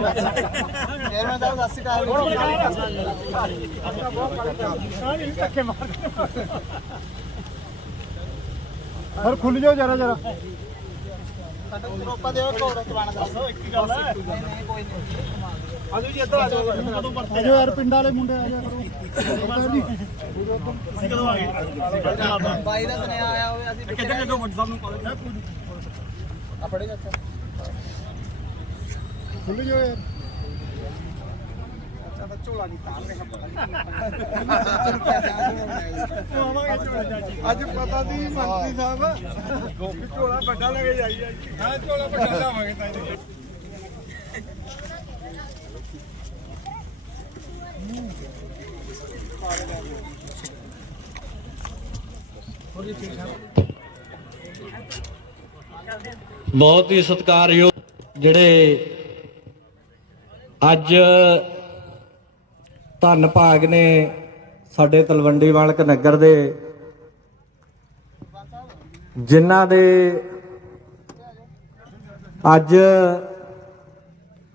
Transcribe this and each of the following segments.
Chairman ਸਾਹਿਬ ਸਤਿ ਸ਼੍ਰੀ ਅਕਾਲ ਹਰ ਖੁੱਲ ਜਾਓ ਜਰਾ ਜਰਾ ਰੋਪਾ ਦੇ। ਕੋਡ ਚਵਾਣਾ ਦੱਸੋ ਇੱਕ ਹੀ ਗੱਲ ਹੈ। ਨਹੀਂ ਕੋਈ ਨਹੀਂ। ਆਜੋ ਜੀ ਇੱਧਰ ਆਜੋ ਆਜੋ ਯਾਰ ਪਿੰਡ ਵਾਲੇ ਮੁੰਡੇ ਆ ਜਾ ਕਰੋ। ਅਸੀਂ ਕਦੋਂ ਆ ਗਏ? ਬਾਈ ਦਾ ਸੁਨੇਹਾ ਆਇਆ ਹੋਵੇ ਅਸੀਂ ਕਿੱਥੇ ਕਿੱਥੇ ਮੁੰਡੇ ਸਾਹਿਬ ਨੂੰ ਆ ਪੜੇਗਾ ਅੱਛਾ ਖੁੱਲ ਜਾਓ ਯਾਰ। ਅੱਛਾ ਤਾਂ ਝੋਲਾ ਨਹੀਂ ਰਿਹਾ। ਅੱਜ। ਪਤਾ ਦੀ ਮੰਤਰੀ ਸਾਹਿਬ ਝੋਲਾ ਵੱਡਾ ਲੈ ਕੇ ਜਾਈ ਹਾਂ ਝੋਲਾ ਵੱਡਾ ਲਾਵਾਂਗੇ ਤਾਂ ਬਹੁਤ ਹੀ ਸਤਿਕਾਰਯੋਗ ਜਿਹੜੇ ਅੱਜ ਧੰਨ ਭਾਗ ਨੇ ਸਾਡੇ ਤਲਵੰਡੀ ਵਾਲਕ ਨਗਰ ਦੇ, ਜਿਨ੍ਹਾਂ ਦੇ ਅੱਜ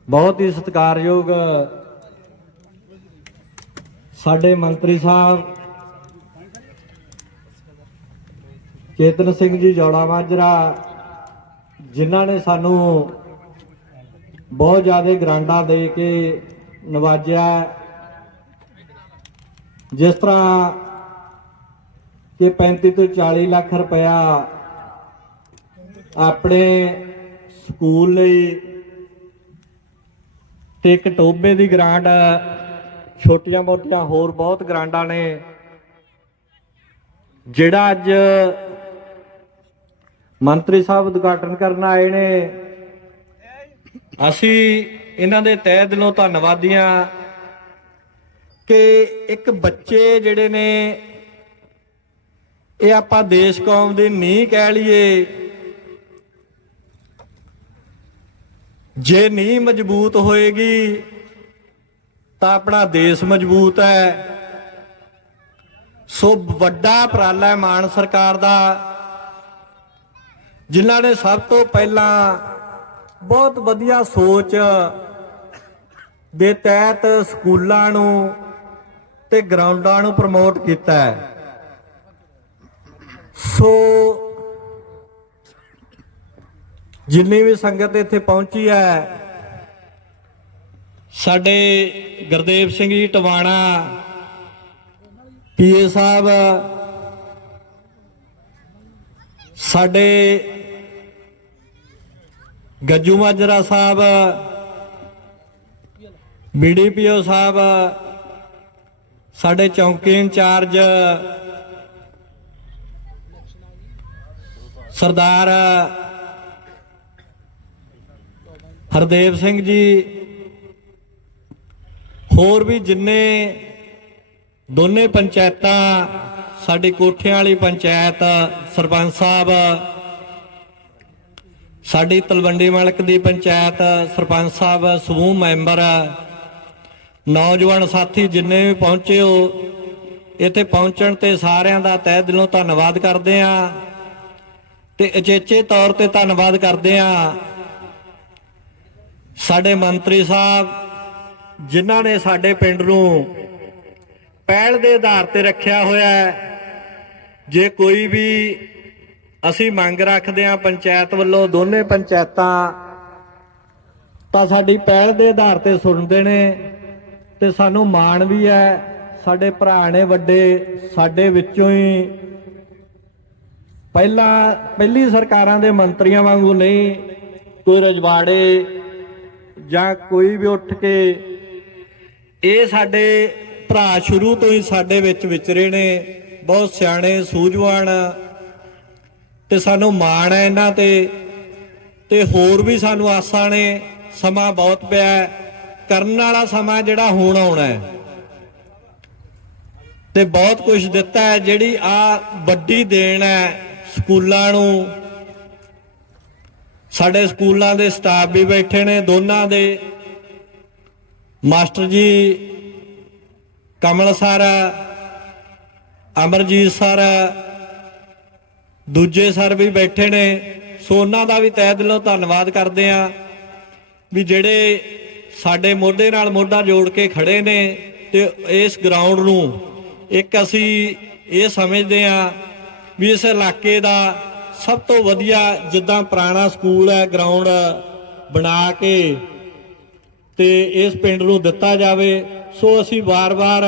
ਬਹੁਤ ਹੀ ਸਤਿਕਾਰਯੋਗ ਸਾਡੇ ਮੰਤਰੀ ਸਾਹਿਬ ਚੇਤਨ ਸਿੰਘ ਜੀ ਜੋੜਾ ਮਾਜਰਾ, ਜਿਨ੍ਹਾਂ ਨੇ ਸਾਨੂੰ ਬਹੁਤ ਜ਼ਿਆਦਾ ਗ੍ਰਾਂਟਾਂ ਦੇ ਕੇ ਨਵਾਜਿਆ ਜਿਸ ਤਰ੍ਹਾਂ ਕਿ 35 ਤੋਂ 40 ਲੱਖ ਰੁਪਇਆ ਆਪਣੇ ਸਕੂਲ ਲਈ ਤੇ ਇੱਕ ਟੋਬੇ ਦੀ ਗ੍ਰਾਂਟ ਛੋਟੀਆਂ ਮੋਟੀਆਂ ਹੋਰ ਬਹੁਤ ਗ੍ਰਾਂਟਾਂ ਨੇ। ਜਿਹੜਾ ਅੱਜ ਮੰਤਰੀ ਸਾਹਿਬ ਉਦਘਾਟਨ ਕਰਨ ਆਏ ਨੇ, ਅਸੀਂ ਇਹਨਾਂ ਦੇ ਤਹਿ ਦਿਲੋਂ ਧੰਨਵਾਦੀ ਹਾਂ ਕਿ ਇੱਕ ਬੱਚੇ ਜਿਹੜੇ ਨੇ, ਇਹ ਆਪਾਂ ਦੇਸ਼ ਕੌਮ ਦੀ ਨੀਂਹ ਕਹਿ ਲਈਏ। ਜੇ ਨੀਂਹ ਮਜ਼ਬੂਤ ਹੋਏਗੀ ਤਾਂ ਆਪਣਾ ਦੇਸ਼ ਮਜ਼ਬੂਤ ਹੈ। ਸੋ ਵੱਡਾ ਉਪਰਾਲਾ ਹੈ ਮਾਨ ਸਰਕਾਰ ਦਾ, ਜਿਨ੍ਹਾਂ ਨੇ ਸਭ ਤੋਂ ਪਹਿਲਾਂ ਬਹੁਤ ਵਧੀਆ ਸੋਚ ਦੇ ਤਹਿਤ ਸਕੂਲਾਂ ਨੂੰ ਤੇ ਗਰਾਊਂਡਾਂ ਨੂੰ ਪ੍ਰਮੋਟ ਕੀਤਾ ਹੈ। ਸੋ ਜਿੰਨੀ ਵੀ ਸੰਗਤ ਇੱਥੇ ਪਹੁੰਚੀ ਹੈ ਸਾਡੇ ਗੁਰਦੇਵ ਸਿੰਘ ਜੀ ਟਵਾਣਾ, ਪੀਏ ਸਾਹਿਬ, ਸਾਡੇ ਗੱਜੂ ਮਾਜਰਾ ਸਾਹਿਬ, ਬੀਡੀਪੀਓ ਸਾਹਿਬ, ਸਾਡੇ ਚੌਂਕੀ ਇੰਚਾਰਜ ਸਰਦਾਰ ਹਰਦੇਵ ਸਿੰਘ ਜੀ ਹੋਰ ਵੀ ਜਿੰਨੇ ਦੋਨੇ ਪੰਚਾਇਤਾਂ, ਸਾਡੀ ਕੋਠਿਆਂ ਵਾਲੀ ਪੰਚਾਇਤ ਸਰਪੰਚ ਸਾਹਿਬ, ਸਾਡੀ ਤਲਵੰਡੀ ਮਾਲਕ ਦੀ ਪੰਚਾਇਤ ਸਰਪੰਚ ਸਾਹਿਬ, ਸਮੂਹ ਮੈਂਬਰ, ਨੌਜਵਾਨ ਸਾਥੀ ਜਿੰਨੇ ਵੀ ਪਹੁੰਚੇ ਹੋ, ਇੱਥੇ ਪਹੁੰਚਣ ਤੇ ਸਾਰਿਆਂ ਦਾ ਤਹਿ ਦਿਲੋਂ ਧੰਨਵਾਦ ਕਰਦੇ ਆਂ ਤੇ ਅਚੇਚੇ ਤੌਰ ਤੇ ਧੰਨਵਾਦ ਕਰਦੇ ਆਂ ਸਾਡੇ ਮੰਤਰੀ ਸਾਹਿਬ ਜਿਨ੍ਹਾਂ ਨੇ ਸਾਡੇ ਪਿੰਡ ਨੂੰ ਪਹਿਲ ਦੇ ਆਧਾਰ ਤੇ ਰੱਖਿਆ ਹੋਇਆ ਹੈ, ਜੇ ਕੋਈ ਵੀ ਅਸੀਂ ਮੰਗ ਰੱਖਦੇ ਹਾਂ ਪੰਚਾਇਤ ਵੱਲੋਂ ਦੋਨੇ ਪੰਚਾਇਤਾਂ ਤਾਂ ਸਾਡੀ ਪਹਿਲ ਦੇ ਆਧਾਰ ਤੇ ਸੁਣਦੇ ਨੇ ਤੇ ਸਾਨੂੰ ਮਾਣ ਵੀ ਹੈ, ਸਾਡੇ ਭਰਾ ਨੇ ਵੱਡੇ ਸਾਡੇ ਵਿੱਚੋਂ ਹੀ ਪਹਿਲਾਂ ਪਹਿਲੀ ਸਰਕਾਰਾਂ ਦੇ ਮੰਤਰੀਆਂ ਵਾਂਗੂ ਨਹੀਂ, ਕੋਈ ਰਜਵਾੜੇ ਜਾਂ ਕੋਈ ਵੀ ਉੱਠ ਕੇ ਇਹ ਸਾਡੇ ਭਰਾ ਸ਼ੁਰੂ ਤੋਂ ਹੀ ਸਾਡੇ ਵਿੱਚ ਵਿਚਰੇ ਨੇ, ਬਹੁਤ ਸਿਆਣੇ, ਸੂਝਵਾਨ ਤੇ ਸਾਨੂੰ ਮਾਣ ਹੈ ਇਹਨਾਂ ਤੇ ਤੇ ਹੋਰ ਵੀ ਸਾਨੂੰ ਆਸਾਂ ਨੇ, ਸਮਾਂ ਬਹੁਤ ਪਿਆ ਕਰਨ ਵਾਲਾ ਸਮਾਂ ਜਿਹੜਾ ਹੁਣ ਆਉਣਾ ਹੈ। ਤੇ ਬਹੁਤ ਕੁਝ ਦਿੱਤਾ ਹੈ, ਜਿਹੜੀ ਆ ਵੱਡੀ ਦੇਣ ਹੈ ਸਕੂਲਾਂ ਨੂੰ। ਸਾਡੇ ਸਕੂਲਾਂ ਦੇ ਸਟਾਫ ਵੀ ਬੈਠੇ ਨੇ, ਦੋਨਾਂ ਦੇ master ji Kamal sir, Amarjit sir, ਦੂਜੇ ਸਰ ਵੀ ਬੈਠੇ ਨੇ। ਸੋ ਉਹਨਾਂ ਦਾ ਵੀ ਤਹਿ ਦਿਲੋਂ ਧੰਨਵਾਦ ਕਰਦੇ ਆ ਵੀ ਜਿਹੜੇ ਸਾਡੇ ਮੋਢੇ ਨਾਲ ਮੋਢਾ ਜੋੜ ਕੇ ਖੜੇ ਨੇ ਤੇ ਇਸ ਗਰਾਊਂਡ ਨੂੰ ਇੱਕ ਅਸੀਂ ਇਹ ਸਮਝਦੇ ਆ ਵੀ ਇਸ ਇਲਾਕੇ ਦਾ ਸਭ ਤੋਂ ਵਧੀਆ ਜਿੱਦਾਂ ਪੁਰਾਣਾ ਸਕੂਲ ਹੈ ਗਰਾਊਂਡ ਬਣਾ ਕੇ ਤੇ ਇਸ ਪਿੰਡ ਨੂੰ ਦਿੱਤਾ ਜਾਵੇ। ਸੋ ਅਸੀਂ ਵਾਰ-ਵਾਰ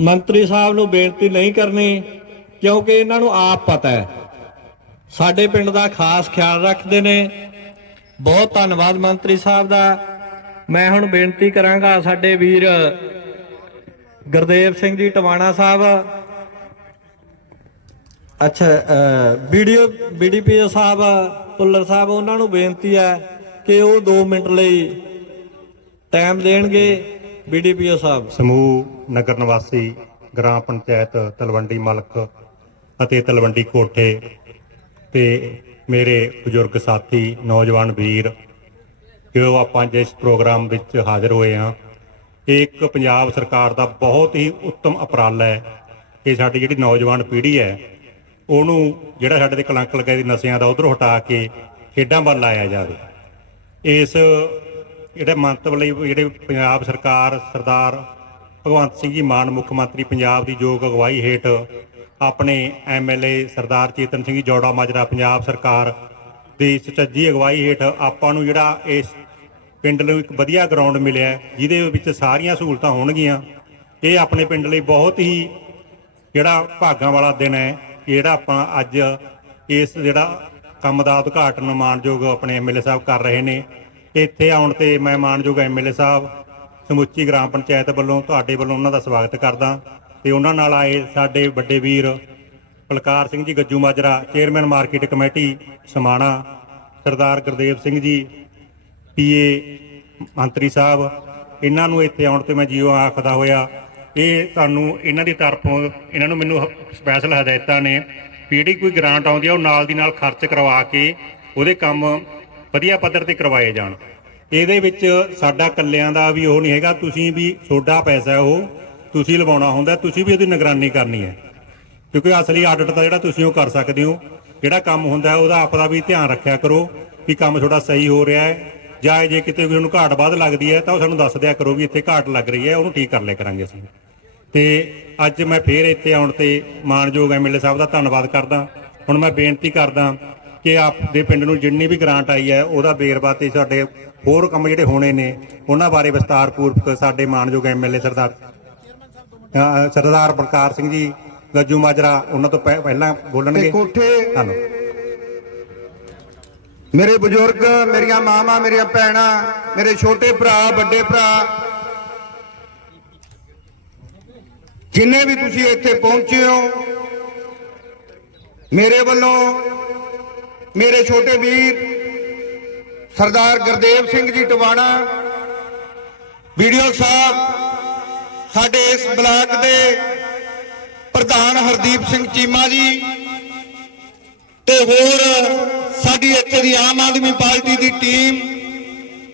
ਮੰਤਰੀ ਸਾਹਿਬ ਨੂੰ ਬੇਨਤੀ ਨਹੀਂ ਕਰਨੀ, ਕਿਉਂਕਿ ਇਹਨਾਂ ਨੂੰ ਆਪ ਪਤਾ ਹੈ। ਸਾਡੇ ਪਿੰਡ ਦਾ ਖਾਸ ਖਿਆਲ ਰੱਖਦੇ ਨੇ। ਬਹੁਤ ਧੰਨਵਾਦ ਮੰਤਰੀ ਸਾਹਿਬ ਦਾ। ਮੈਂ ਹੁਣ ਬੇਨਤੀ ਕਰਾਂਗਾ ਸਾਡੇ ਵੀਰ ਗੁਰਦੇਵ ਸਿੰਘ ਜੀ ਟਵਾਣਾ ਸਾਹਿਬ। ਅੱਛਾ ਵੀਡੀਓ ਬੀਡੀਪੀਓ ਸਾਹਿਬ ਪੁੱਲਰ ਸਾਹਿਬ, ਉਹਨਾਂ ਨੂੰ ਬੇਨਤੀ ਹੈ ਕਿ ਉਹ 2 ਮਿੰਟ ਲਈ ਟਾਈਮ ਦੇਣਗੇ ਬੀਡੀਪੀਓ ਸਾਹਿਬ। ਸਮੂਹ, ਨਗਰ ਨਿਵਾਸੀ, ਗ੍ਰਾਮ ਪੰਚਾਇਤ, ਤਲਵੰਡੀ ਮਲਕ ਅਤੇ ਤਲਵੰਡੀ ਕੋਠੇ ਤੇ ਮੇਰੇ ਬਜ਼ੁਰਗ ਸਾਥੀ, ਨੌਜਵਾਨ ਵੀਰ, ਜੋ ਆਪਾਂ ਅੱਜ ਇਸ ਪ੍ਰੋਗਰਾਮ ਵਿੱਚ ਹਾਜ਼ਰ ਹੋਏ ਹਾਂ, ਇਹ ਇੱਕ ਪੰਜਾਬ ਸਰਕਾਰ ਦਾ ਬਹੁਤ ਹੀ ਉੱਤਮ ਉਪਰਾਲਾ ਹੈ ਕਿ ਸਾਡੀ ਜਿਹੜੀ ਨੌਜਵਾਨ ਪੀੜ੍ਹੀ ਹੈ, ਉਹਨੂੰ ਜਿਹੜਾ ਸਾਡੇ ਤੇ ਕਲੰਕ ਲੱਗਾ ਦੀ ਨਸ਼ਿਆਂ ਦਾ ਉਧਰੋਂ ਹਟਾ ਕੇ ਖੇਡਾਂ ਵੱਲ ਲਾਇਆ ਜਾਵੇ। ਇਸ ਜਿਹੜੇ ਮੰਤਵ ਲਈ ਜਿਹੜੇ ਪੰਜਾਬ ਸਰਕਾਰ, ਸਰਦਾਰ ਭਗਵੰਤ ਸਿੰਘ ਜੀ ਮਾਨ, ਮੁੱਖ ਮੰਤਰੀ ਪੰਜਾਬ ਦੀ ਯੋਗ ਅਗਵਾਈ ਹੇਠ ਆਪਣੇ ਐਮਐਲਏ ਸਰਦਾਰ ਚੇਤਨ ਸਿੰਘ ਜੋੜਾ ਮਾਜਰਾ ਪੰਜਾਬ ਸਰਕਾਰ ਦੀ ਸੁਚੱਜੀ ਅਗਵਾਈ ਹੇਠ ਆਪਾਂ ਨੂੰ ਜਿਹੜਾ ਇਸ ਪਿੰਡ ਨੂੰ ਇੱਕ ਵਧੀਆ ਗਰਾਊਂਡ ਮਿਲਿਆ ਜਿਹਦੇ ਵਿੱਚ ਸਾਰੀਆਂ ਸਹੂਲਤਾਂ ਹੋਣਗੀਆਂ। ਇਹ ਆਪਣੇ ਪਿੰਡ ਲਈ ਬਹੁਤ ਹੀ ਜਿਹੜਾ ਭਾਗਾਂ ਵਾਲਾ ਦਿਨ ਹੈ ਜਿਹੜਾ ਆਪਾਂ ਅੱਜ ਇਸ ਜਿਹੜਾ ਕੰਮ ਦਾ ਉਦਘਾਟਨ ਮਾਨਯੋਗ ਆਪਣੇ ਐਮਐਲਏ ਸਾਹਿਬ ਕਰ ਰਹੇ ਨੇ। ਇੱਥੇ ਆਉਣ ਤੇ ਮੈਂ ਮਾਨਯੋਗ ਐਮਐਲਏ ਸਾਹਿਬ, ਸਮੁੱਚੀ ਗ੍ਰਾਮ ਪੰਚਾਇਤ ਵੱਲੋਂ ਤੁਹਾਡੇ ਵੱਲੋਂ ਉਹਨਾਂ ਦਾ ਸਵਾਗਤ ਕਰਦਾ। ਤੇ ਉਹਨਾਂ ਨਾਲ ਆਏ ਸਾਡੇ ਵੱਡੇ ਵੀਰ Balkar Singh ji, Gajju Majra, chairman market committee Samana, Sardar Gurdev Singh ji, PA ਮੰਤਰੀ ਸਾਹਿਬ, ਇਹਨਾਂ ਨੂੰ ਇੱਥੇ ਆਉਣ ਤੇ ਮੈਂ ਜੀਓ ਆਖਦਾ ਹੋਇਆ। ਇਹ ਤੁਹਾਨੂੰ ਇਹਨਾਂ ਦੀ ਤਰਫੋਂ, ਇਹਨਾਂ ਨੂੰ ਮੈਨੂੰ ਸਪੈਸ਼ਲ ਹਦਾਇਤਾਂ ਨੇ ਵੀ ਜਿਹੜੀ ਕੋਈ ਗ੍ਰਾਂਟ ਆਉਂਦੀ ਆ, ਉਹ ਨਾਲ ਦੀ ਨਾਲ ਖਰਚ ਕਰਵਾ ਕੇ ਉਹਦੇ ਕੰਮ ਵਧੀਆ ਪੱਧਰ ਤੇ ਕਰਵਾਏ ਜਾਣ। ਇਹਦੇ ਵਿੱਚ ਸਾਡਾ ਕੱਲਿਆਂ ਦਾ ਵੀ ਉਹ ਨਹੀਂ ਹੈਗਾ, ਤੁਸੀਂ ਵੀ ਤੁਹਾਡਾ ਪੈਸਾ ਉਹ ਤੁਸੀਂ ਲਵਾਉਣਾ ਹੁੰਦਾ, ਤੁਸੀਂ ਵੀ ਉਹਦੀ ਨਿਗਰਾਨੀ ਕਰਨੀ ਹੈ। ਕਿਉਂਕਿ ਅਸਲੀ ਆਡਿਟ ਤਾਂ ਜਿਹੜਾ ਤੁਸੀਂ ਉਹ ਕਰ ਸਕਦੇ ਹੋ। ਜਿਹੜਾ ਕੰਮ ਹੁੰਦਾ ਹੈ ਉਹਦਾ ਆਪਦਾ ਵੀ ਧਿਆਨ ਰੱਖਿਆ ਕਰੋ ਵੀ ਕੰਮ ਤੁਹਾਡਾ ਸਹੀ ਹੋ ਰਿਹਾ ਹੈ। ਜਾਂ ਜੇ ਕਿਤੇ ਕੋਈ ਉਹਨੂੰ ਘਾਟ ਵੱਧ ਲੱਗਦੀ ਹੈ, ਤਾਂ ਉਹ ਸਾਨੂੰ ਦੱਸ ਦਿਆ ਕਰੋ ਵੀ ਇੱਥੇ ਘਾਟ ਲੱਗ ਰਹੀ ਹੈ, ਉਹਨੂੰ ਠੀਕ ਕਰ ਲਿਆ ਕਰਾਂਗੇ ਅਸੀਂ। ਤੇ ਅੱਜ ਮੈਂ ਫੇਰ ਇੱਥੇ ਆਉਣ ਤੇ ਮਾਨਯੋਗ ਐਮਐਲਏ ਸਾਹਿਬ ਦਾ ਧੰਨਵਾਦ ਕਰਦਾ। ਹੁਣ ਮੈਂ ਬੇਨਤੀ ਕਰਦਾ ਕਿ ਆਪ ਦੇ ਪਿੰਡ ਨੂੰ ਜਿੰਨੀ ਵੀ ਗ੍ਰਾਂਟ ਆਈ ਹੈ ਉਹਦਾ ਬੇਰਵਾ ਤੇ ਸਾਡੇ ਹੋਰ ਕੰਮ ਜਿਹੜੇ ਹੋਣੇ ਨੇ ਉਹਨਾਂ ਬਾਰੇ ਵਿਸਤਾਰਪੂਰਵਕ ਸਾਡੇ ਮਾਨਯੋਗ ਐਮਐਲਏ ਸਰਦਾਰ ਸਰਦਾਰ ਬਲਕਾਰ ਸਿੰਘ ਜੀ ਗੱਜੂ ਮਾਜਰਾ ਉਹਨਾਂ ਤੋਂ ਪਹਿ- ਪਹਿਲਾਂ ਬੋਲਣਗੇ। ਕੋਠੇ ਮੇਰੇ ਬਜ਼ੁਰਗ ਮੇਰੀਆਂ ਮਾਵਾਂ ਮੇਰੀਆਂ ਭੈਣਾਂ ਮੇਰੇ ਛੋਟੇ ਭਰਾ ਵੱਡੇ ਭਰਾ ਜਿੰਨੇ ਵੀ ਤੁਸੀਂ ਇੱਥੇ ਪਹੁੰਚੇ ਹੋ, ਮੇਰੇ ਵੱਲੋਂ ਮੇਰੇ ਛੋਟੇ ਵੀਰ ਸਰਦਾਰ ਗੁਰਦੇਵ ਸਿੰਘ ਜੀ ਟਵਾਣਾ, ਵੀਡੀਓ ਸਾਹਿਬ ਸਾਡੇ ਇਸ ਬਲਾਕ ਦੇ ਪ੍ਰਧਾਨ ਹਰਦੀਪ ਸਿੰਘ ਚੀਮਾ ਜੀ ਤੇ ਹੋਰ ਸਾਡੀ ਇੱਥੇ ਦੀ ਆਮ ਆਦਮੀ ਪਾਰਟੀ ਦੀ ਟੀਮ,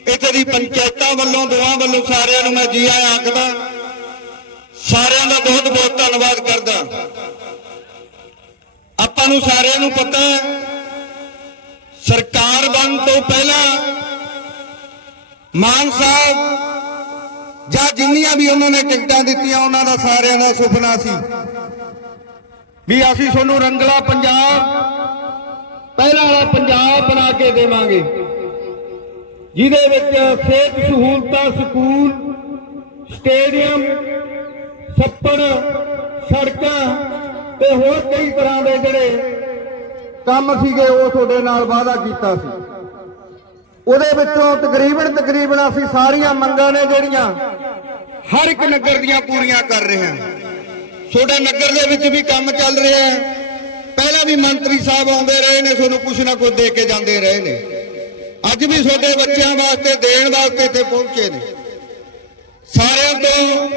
ਇੱਥੇ ਦੀ ਪੰਚਾਇਤਾਂ ਵੱਲੋਂ, ਦੋਵਾਂ ਵੱਲੋਂ ਸਾਰਿਆਂ ਨੂੰ ਮੈਂ ਜੀ ਆਇਆਂ ਆਖਦਾ। ਸਾਰਿਆਂ ਦਾ ਬਹੁਤ ਬਹੁਤ ਧੰਨਵਾਦ ਕਰਦਾ। ਆਪਾਂ ਨੂੰ ਸਾਰਿਆਂ ਨੂੰ ਪਤਾ ਹੈ, ਸਰਕਾਰ ਬਣ ਤੋਂ ਪਹਿਲਾਂ ਮਾਨ ਸਾਹਿਬ ਜਾਂ ਜਿੰਨੀਆਂ ਵੀ ਉਹਨਾਂ ਨੇ ਟਿਕਟਾਂ ਦਿੱਤੀਆਂ, ਉਹਨਾਂ ਦਾ ਸਾਰਿਆਂ ਦਾ ਸੁਪਨਾ ਸੀ। ਵੀ ਅਸੀਂ ਤੁਹਾਨੂੰ ਰੰਗਲਾ ਪੰਜਾਬ, ਪਹਿਲਾਂ ਵਾਲਾ ਪੰਜਾਬ ਬਣਾ ਕੇ ਦੇਵਾਂਗੇ। ਜਿਹਦੇ ਵਿੱਚ ਸਿਹਤ ਸਹੂਲਤਾਂ, ਸਕੂਲ, ਸਟੇਡੀਅਮ ਛੱਪੜ ਸੜਕਾਂ ਤੇ ਹੋਰ ਕਈ ਤਰ੍ਹਾਂ ਦੇ ਜਿਹੜੇ ਕੰਮ ਸੀਗੇ, ਉਹ ਤੁਹਾਡੇ ਨਾਲ ਵਾਅਦਾ ਕੀਤਾ ਸੀ। ਉਹਦੇ ਵਿੱਚੋਂ ਤਕਰੀਬਨ ਤਕਰੀਬਨ ਅਸੀਂ ਸਾਰੀਆਂ ਮੰਗਾਂ ਨੇ ਜਿਹੜੀਆਂ ਹਰ ਇੱਕ ਨਗਰ ਦੀਆਂ ਪੂਰੀਆਂ ਕਰ ਰਹੇ ਹਾਂ। ਤੁਹਾਡੇ ਨਗਰ ਦੇ ਵਿੱਚ ਵੀ ਕੰਮ ਚੱਲ ਰਿਹਾ ਹੈ। ਪਹਿਲਾਂ ਵੀ ਮੰਤਰੀ ਸਾਹਿਬ ਆਉਂਦੇ ਰਹੇ ਨੇ, ਤੁਹਾਨੂੰ ਕੁਛ ਨਾ ਕੁਛ ਦੇ ਕੇ ਜਾਂਦੇ ਰਹੇ ਨੇ। ਅੱਜ ਵੀ ਤੁਹਾਡੇ ਬੱਚਿਆਂ ਵਾਸਤੇ, ਦੇਣ ਵਾਸਤੇ ਇੱਥੇ ਪਹੁੰਚੇ ਨੇ। ਸਾਰਿਆਂ ਤੋਂ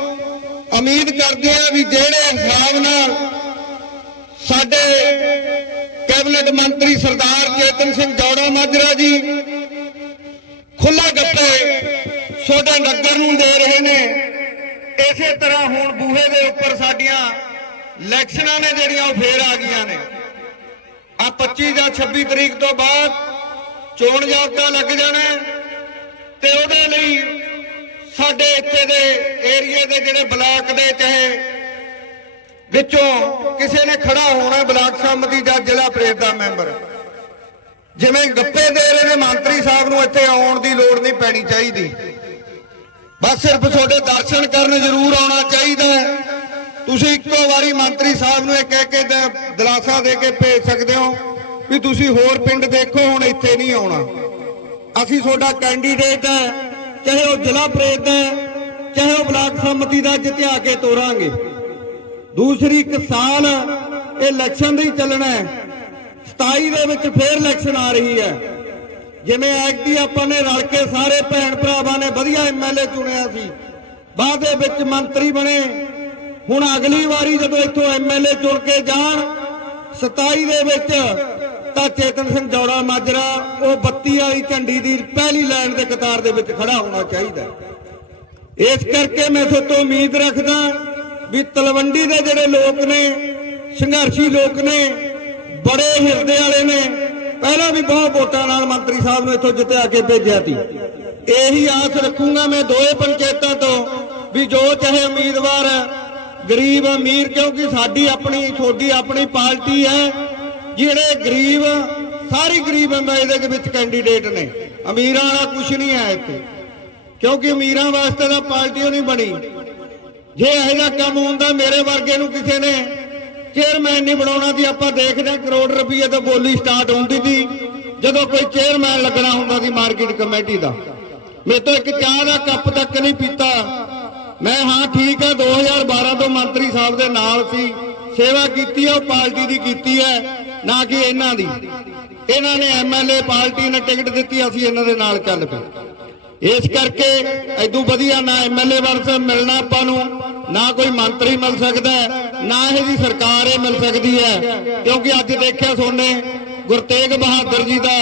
ਉਮੀਦ ਕਰਦੇ ਆ ਵੀ ਜਿਹੜੇ ਹਿਸਾਬ ਨਾਲ ਸਾਡੇ ਕੈਬਨਿਟ ਮੰਤਰੀ ਸਰਦਾਰ ਚੇਤਨ ਸਿੰਘ ਜੌੜਾ ਮਾਜਰਾ ਜੀ ਖੁੱਲਾ ਗੱਪੇ ਤੁਹਾਡੇ ਨਗਰ ਨੂੰ ਦੇ ਰਹੇ ਨੇ, ਇਸੇ ਤਰ੍ਹਾਂ ਹੁਣ ਬੂਹੇ ਦੇ ਉੱਪਰ ਸਾਡੀਆਂ ਇਲੈਕਸ਼ਨਾਂ ਨੇ ਜਿਹੜੀਆਂ ਉਹ ਫੇਰ ਆ ਗਈਆਂ ਨੇ। ਆ 25 ਜਾਂ 26 ਤਰੀਕ ਤੋਂ ਬਾਅਦ ਚੋਣ ਜਾਬਤਾ ਲੱਗ ਜਾਣਾ ਤੇ ਉਹਦੇ ਲਈ ਸਾਡੇ ਇੱਥੇ ਦੇ ਏਰੀਏ ਦੇ ਜਿਹੜੇ ਬਲਾਕ ਦੇ ਚਾਹੇ ਵਿੱਚੋਂ ਕਿਸੇ ਨੇ ਖੜਾ ਹੋਣਾ ਬਲਾਕ ਸੰਮਤੀ ਜਾਂ ਜ਼ਿਲ੍ਹਾ ਪ੍ਰੇਰ ਦਾ ਮੈਂਬਰ। ਜਿਵੇਂ ਗੱਪੇ ਦੇ ਰਹੇ ਨੇ ਮੰਤਰੀ ਸਾਹਿਬ ਨੂੰ ਇੱਥੇ ਆਉਣ ਦੀ ਲੋੜ ਨਹੀਂ ਪੈਣੀ ਚਾਹੀਦੀ। ਬਸ ਸਿਰਫ ਤੁਹਾਡੇ ਦਰਸ਼ਨ ਕਰਨ ਜ਼ਰੂਰ ਆਉਣਾ ਚਾਹੀਦਾ ਹੈ। ਤੁਸੀਂ ਇੱਕੋ ਵਾਰੀ ਮੰਤਰੀ ਸਾਹਿਬ ਨੂੰ ਇਹ ਕਹਿ ਕੇ ਦਿਲਾਸਾ ਦੇ ਕੇ ਭੇਜ ਸਕਦੇ ਹੋ ਵੀ ਤੁਸੀਂ ਹੋਰ ਪਿੰਡ ਦੇਖੋ, ਹੁਣ ਇੱਥੇ ਨਹੀਂ ਆਉਣਾ। ਅਸੀਂ ਤੁਹਾਡਾ ਕੈਂਡੀਡੇਟ ਹੈ। ਚਾਹੇ ਉਹ ਜ਼ਿਲ੍ਹਾ ਪ੍ਰੇਤ ਦਾ ਹੈ, ਚਾਹੇ ਉਹ ਬਲਾਕ ਸੰਮਤੀ ਦਾ ਜਿੱਤਿਆ ਕੇ ਤੋਰਾਂਗੇ। ਦੂਸਰੀ ਇੱਕ ਸਾਲ ਇਹ ਇਲੈਕਸ਼ਨ ਦੀ ਚੱਲਣਾ ਹੈ। 27 ਦੇ ਵਿੱਚ ਫੇਰ ਇਲੈਕਸ਼ਨ ਆ ਰਹੀ ਹੈ। ਜਿਵੇਂ ਐਕਟੀ ਆਪਾਂ ਨੇ ਰਲ ਕੇ ਸਾਰੇ ਭੈਣ ਭਰਾਵਾਂ ਨੇ ਵਧੀਆ ਐਮਐਲਏ ਚੁਣਿਆ ਸੀ। ਬਾਅਦ ਦੇ ਵਿੱਚ ਮੰਤਰੀ ਬਣੇ। ਹੁਣ ਅਗਲੀ ਵਾਰੀ ਜਦੋਂ ਇੱਥੋਂ ਐਮਐਲਏ ਚੁਣ ਕੇ ਜਾਣ 27 ਦੇ ਵਿੱਚ ਤਾਂ ਚੇਤਨ ਸਿੰਘ ਜੌੜਾ ਮਾਜਰਾ, ਉਹ ਬੱਤੀ ਵਾਲੀ ਝੰਡੀ ਦੀ ਪਹਿਲੀ ਲਾਈਨ ਦੇ ਕਤਾਰ ਦੇ ਵਿੱਚ ਖੜਾ ਹੋਣਾ ਚਾਹੀਦਾ ਇਸ ਕਰਕੇ ਮੈਂ ਤੁਹਾਡੇ ਤੋਂ ਉਮੀਦ ਰੱਖਦਾ ਵੀ ਤਲਵੰਡੀ ਦੇ ਜਿਹੜੇ ਲੋਕ ਨੇ, ਸੰਘਰਸ਼ੀ ਲੋਕ ਨੇ, ਬੜੇ ਹਿਰਦੇ ਵਾਲੇ ਨੇ, ਪਹਿਲਾਂ ਵੀ ਬਹੁਤ ਵੋਟਾਂ ਨਾਲ ਮੰਤਰੀ ਸਾਹਿਬ ਨੂੰ ਇੱਥੋਂ ਜਿੱਤਿਆ ਕੇ ਭੇਜਿਆ ਸੀ। ਇਹੀ ਆਸ ਰੱਖੂੰਗਾ ਮੈਂ ਦੋਏ ਪੰਚਾਇਤਾਂ ਤੋਂ ਵੀ ਜੋ ਚਾਹੇ ਉਮੀਦਵਾਰ ਗਰੀਬ ਅਮੀਰ, ਕਿਉਂਕਿ ਸਾਡੀ ਆਪਣੀ, ਤੁਹਾਡੀ ਆਪਣੀ ਪਾਰਟੀ ਹੈ ਜਿਹੜੇ ਗਰੀਬ, ਸਾਰੇ ਗਰੀਬ ਐਮਐਲਏ ਦੇ ਵਿੱਚ ਕੈਂਡੀਡੇਟ ਨੇ। ਅਮੀਰਾਂ ਵਾਲਾ ਕੁਝ ਨਹੀਂ ਹੈ ਇੱਥੇ। ਕਿਉਂਕਿ ਅਮੀਰਾਂ ਵਾਸਤੇ ਤਾਂ ਪਾਰਟੀ ਓ ਨਹੀਂ ਬਣੀ। ਜੇ ਇਹੋ ਜਿਹਾ ਕੰਮ ਹੁੰਦਾ ਮੇਰੇ ਵਰਗੇ ਨੂੰ ਕਿਸੇ ਨੇ ਚੇਅਰਮੈਨ ਨਹੀਂ ਬਣਾਉਣਾ ਸੀ ਆਪਾਂ ਦੇਖਦੇ ਹਾਂ ਕਰੋੜ ਰੁਪਏ ਤੋਂ ਬੋਲੀ ਸਟਾਰਟ ਹੁੰਦੀ ਸੀ, ਜਦੋਂ ਕੋਈ ਚੇਅਰਮੈਨ ਲੱਗਣਾ ਹੁੰਦਾ ਸੀ ਮਾਰਕੀਟ ਕਮੇਟੀ ਦਾ। ਮੇਰੇ ਤੋਂ ਇੱਕ ਚਾਹ ਦਾ ਕੱਪ ਤੱਕ ਨਹੀਂ ਪੀਤਾ। ਮੈਂ ਹਾਂ ਠੀਕ ਹੈ 2012 ਤੋਂ ਮੰਤਰੀ ਸਾਹਿਬ ਦੇ ਨਾਲ ਸੀ, ਸੇਵਾ ਕੀਤੀ ਹੈ ਉਹ ਪਾਰਟੀ ਦੀ ਕੀਤੀ ਹੈ। ਨਾ ਕਿ ਇਹਨਾਂ ਦੀ। ਇਹਨਾਂ ਨੇ ਐਮਐਲਏ ਪਾਰਟੀ ਨੇ ਟਿਕਟ ਦਿੱਤੀ, ਅਸੀਂ ਇਹਨਾਂ ਦੇ ਨਾਲ ਚੱਲ ਪਏ। ਇਸ ਕਰਕੇ ਐਦੂ ਵਧੀਆ ਨਾ ਐਮਐਲਏ ਵਰਸ ਮਿਲਣਾ ਆਪਾਂ ਨੂੰ, ਨਾ ਕੋਈ ਮੰਤਰੀ ਮਿਲ ਸਕਦਾ ਨਾ ਇਹ ਦੀ ਸਰਕਾਰ ਇਹ ਮਿਲ ਸਕਦੀ ਹੈ। ਕਿਉਂਕਿ ਅੱਜ ਦੇਖਿਆ ਸੋਨੇ, ਗੁਰਤੇਗ ਬਹਾਦਰ ਜੀ ਦਾ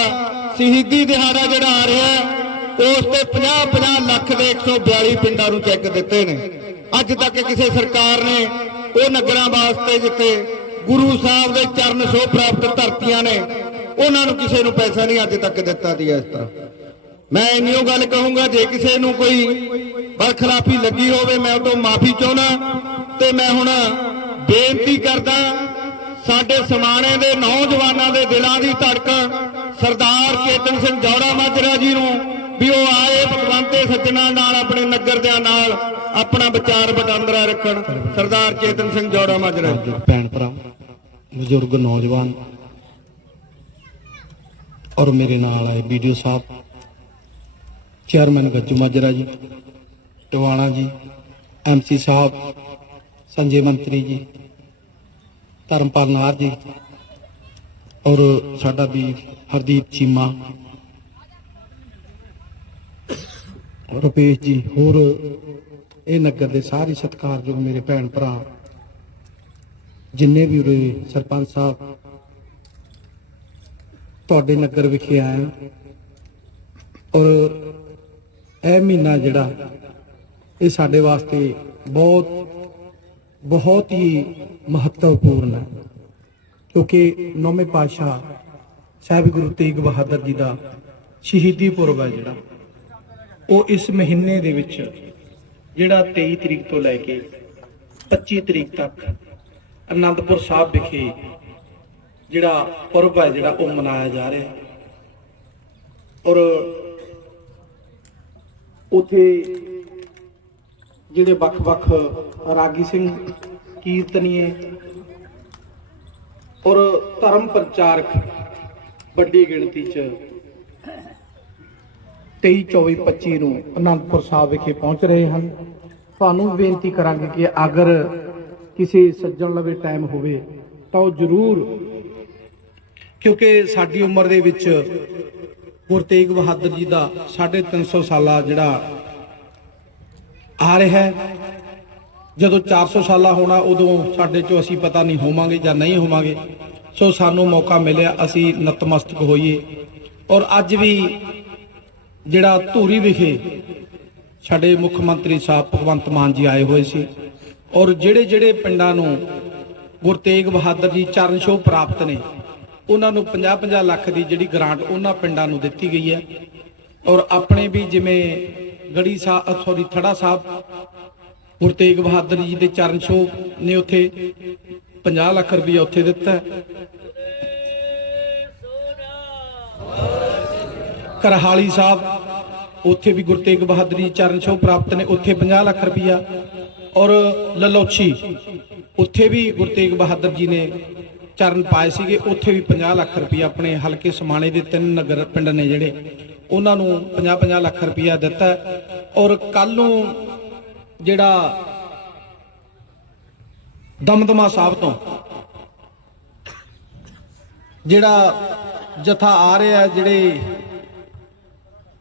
ਸ਼ਹੀਦੀ ਦਿਹਾੜਾ ਜਿਹੜਾ ਆ ਰਿਹਾ ਉਸ ਤੇ 50-50 ਲੱਖ ਦੇ 142 ਪਿੰਡਾਂ ਨੂੰ ਚੈੱਕ ਦਿੱਤੇ ਨੇ। ਅੱਜ ਤੱਕ ਕਿਸੇ ਸਰਕਾਰ ਨੇ ਉਹ ਨਗਰਾਂ ਵਾਸਤੇ ਜਿੱਥੇ ਗੁਰੂ ਸਾਹਿਬ ਦੇ ਚਰਨ ਸੋ ਪ੍ਰਾਪਤ ਧਰਤੀਆਂ ਨੇ, ਉਹਨਾਂ ਨੂੰ ਕਿਸੇ ਨੂੰ ਪੈਸਾ ਨਹੀਂ ਅੱਜ ਤੱਕ ਦਿੱਤਾ ਦੀ ਇਸ ਤਰ੍ਹਾਂ। ਮੈਂ ਇੰਨੀ ਉਹ ਗੱਲ ਕਹੂੰਗਾ, ਜੇ ਕਿਸੇ ਨੂੰ ਕੋਈ ਬਰਖਲਾਫੀ ਲੱਗੀ ਹੋਵੇ, ਮੈਂ ਉਹ ਤੋਂ ਮਾਫੀ ਚਾਹੁੰਦਾ ਤੇ ਮੈਂ ਹੁਣ ਬੇਨਤੀ ਕਰਦਾ, ਸਾਡੇ ਸਮਾਣੇ ਦੇ ਨੌਜਵਾਨਾਂ ਦੇ ਦਿਲਾਂ ਦੀ ਧੜਕਣ, ਸਰਦਾਰ ਚੇਤਨ ਸਿੰਘ ਜੌੜਾ ਮਾਜਰਾ ਜੀ ਨੂੰ ਵੀ ਉਹ ਆਏ ਭਗਵੰਤੇ ਸੱਜਣਾ ਨਾਲ ਆਪਣੇ ਨਗਰ ਦਿਆਂ ਨਾਲ ਆਪਣਾ ਵਿਚਾਰ ਵਟਾਂਦਰਾ ਰੱਖਣ, ਸਰਦਾਰ ਚੇਤਨ ਸਿੰਘ ਜੌੜਾ ਮਾਜਰਾ ਜੀ। ਬਜ਼ੁਰਗ ਨੌਜਵਾਨ ਔਰ ਮੇਰੇ ਨਾਲ ਆਏ ਵੀਡੀਓ ਸਾਹਿਬ, ਚੇਅਰਮੈਨ ਗੱਜੂ ਮਾਜਰਾ ਜੀ, ਟਵਾਣਾ ਜੀ ਐਮਸੀ ਸਾਹਿਬ, ਸੰਜੇ ਮੰਤਰੀ ਜੀ, ਧਰਮਪਾਲ ਨਾਰ ਜੀ ਔਰ ਸਾਡਾ ਵੀ ਹਰਦੀਪ ਚੀਮਾ, ਰੁਪੇਸ਼ ਜੀ, ਹੋਰ ਇਹ ਨਗਰ ਦੇ ਸਾਰੇ ਸਤਿਕਾਰਯੋਗ ਮੇਰੇ ਭੈਣ ਭਰਾ ਜਿੰਨੇ ਵੀ ਉਰੇ ਸਰਪੰਚ ਸਾਹਿਬ ਤੁਹਾਡੇ ਨਗਰ ਵਿਖੇ ਆਏ ਔਰ ਇਹ ਮਹੀਨਾ ਜਿਹੜਾ ਇਹ ਸਾਡੇ ਵਾਸਤੇ ਬਹੁਤ ਬਹੁਤ ਹੀ ਮਹੱਤਵਪੂਰਨ ਹੈ। ਕਿਉਂਕਿ ਨੌਵੇਂ ਪਾਤਸ਼ਾਹ ਸਾਹਿਬ ਗੁਰੂ ਤੇਗ ਬਹਾਦਰ ਜੀ ਦਾ ਸ਼ਹੀਦੀ ਪੁਰਬ ਹੈ ਜਿਹੜਾ, ਉਹ ਇਸ ਮਹੀਨੇ ਦੇ ਵਿੱਚ ਜਿਹੜਾ 23 ਤਰੀਕ ਤੋਂ ਲੈ ਕੇ 25 ਤਰੀਕ ਤੱਕ ਅਨੰਦਪੁਰ ਸਾਹਿਬ ਵਿਖੇ ਜਿਹੜਾ ਪੁਰਬ ਹੈ, ਜਿਹੜਾ ਉਹ ਮਨਾਇਆ ਜਾ ਰਿਹਾ ਔਰ ਉਥੇ ਜਿਹੜੇ ਵੱਖ-ਵੱਖ ਰਾਗੀ ਸਿੰਘ ਕੀਰਤਨੀਏ ਔਰ ਧਰਮ ਪ੍ਰਚਾਰਕ ਵੱਡੀ ਗਿਣਤੀ 'ਚ 23 24 25 ਨੂੰ ਅਨੰਦਪੁਰ ਸਾਹਿਬ ਵਿਖੇ ਪਹੁੰਚ ਰਹੇ ਹਨ। ਤੁਹਾਨੂੰ ਬੇਨਤੀ ਕਰਾਂਗੇ ਕਿ ਅਗਰ ਕਿਸੇ ਸੱਜਣ ਲਵੇ ਟਾਈਮ ਹੋਵੇ, ਤਾਂ ਉਹ ਜ਼ਰੂਰ ਕਿਉਂਕਿ ਸਾਡੀ ਉਮਰ ਦੇ ਵਿੱਚ ਗੁਰੂ ਤੇਗ ਬਹਾਦਰ ਜੀ ਦਾ 350 ਸਾਲਾ ਜਿਹੜਾ ਆ ਰਿਹਾ ਹੈ। ਜਦੋਂ 400 ਸਾਲਾ ਹੋਣਾ, ਉਦੋਂ ਸਾਡੇ ਚੋਂ ਅਸੀਂ ਪਤਾ ਨਹੀਂ ਹੋਵਾਂਗੇ ਜਾਂ ਨਹੀਂ ਹੋਵਾਂਗੇ। ਸੋ ਸਾਨੂੰ ਮੌਕਾ ਮਿਲਿਆ, ਅਸੀਂ ਨਤਮਸਤਕ ਹੋਈਏ। ਔਰ ਅੱਜ ਵੀ ਜਿਹੜਾ ਧੂਰੀ ਵਿਖੇ ਸਾਡੇ ਮੁੱਖ ਮੰਤਰੀ ਸਾਹਿਬ ਭਗਵੰਤ ਮਾਨ ਜੀ ਆਏ ਹੋਏ ਸੀ। ਔਰ ਜਿਹੜੇ ਜਿਹੜੇ ਪਿੰਡਾਂ ਨੂੰ ਗੁਰੂ ਤੇਗ ਬਹਾਦਰ ਜੀ ਚਰਨ ਛੋਹ ਪ੍ਰਾਪਤ ਨੇ, ਉਹਨਾਂ ਨੂੰ 50-50 ਲੱਖ ਦੀ ਜਿਹੜੀ ਗ੍ਰਾਂਟ ਉਹਨਾਂ ਪਿੰਡਾਂ ਨੂੰ ਦਿੱਤੀ ਗਈ ਹੈ। ਔਰ ਆਪਣੇ ਵੀ ਜਿਵੇਂ ਗੜੀ ਸਾਹਿਬ ਸੌਰੀ ਥੜਾ ਸਾਹਿਬ ਗੁਰੂ ਤੇਗ ਬਹਾਦਰ ਜੀ ਦੇ ਚਰਨ ਛੋਹ ਨੇ ਉੱਥੇ 50 ਲੱਖ ਰੁਪਏ ਉੱਥੇ ਦਿੱਤਾ ਕਰਹਾਲੀ ਸਾਹਿਬ, ਉੱਥੇ ਵੀ ਗੁਰੂ ਤੇਗ ਬਹਾਦਰ ਜੀ ਚਰਨ ਛੋਹ ਪ੍ਰਾਪਤ ਨੇ, ਉੱਥੇ 50 ਲੱਖ ਰੁਪਇਆ ਔਰ ਲਲੋਚੀ, ਉੱਥੇ ਵੀ ਗੁਰੂ ਤੇਗ ਬਹਾਦਰ ਜੀ ਨੇ ਚਰਨ ਪਾਏ ਸੀਗੇ, ਉੱਥੇ ਵੀ 50 ਲੱਖ ਰੁਪਇਆ ਆਪਣੇ ਹਲਕੇ ਸਮਾਣੇ ਦੇ ਤਿੰਨ ਨਗਰ ਪਿੰਡ ਨੇ ਜਿਹੜੇ, ਉਹਨਾਂ ਨੂੰ 50-50 ਲੱਖ ਰੁਪਇਆ ਦਿੱਤਾ। ਔਰ ਕੱਲ ਨੂੰ ਜਿਹੜਾ ਦਮਦਮਾ ਸਾਹਿਬ ਤੋਂ, ਜਿਹੜਾ ਜਥਾ ਆ ਰਿਹਾ ਜਿਹੜੇ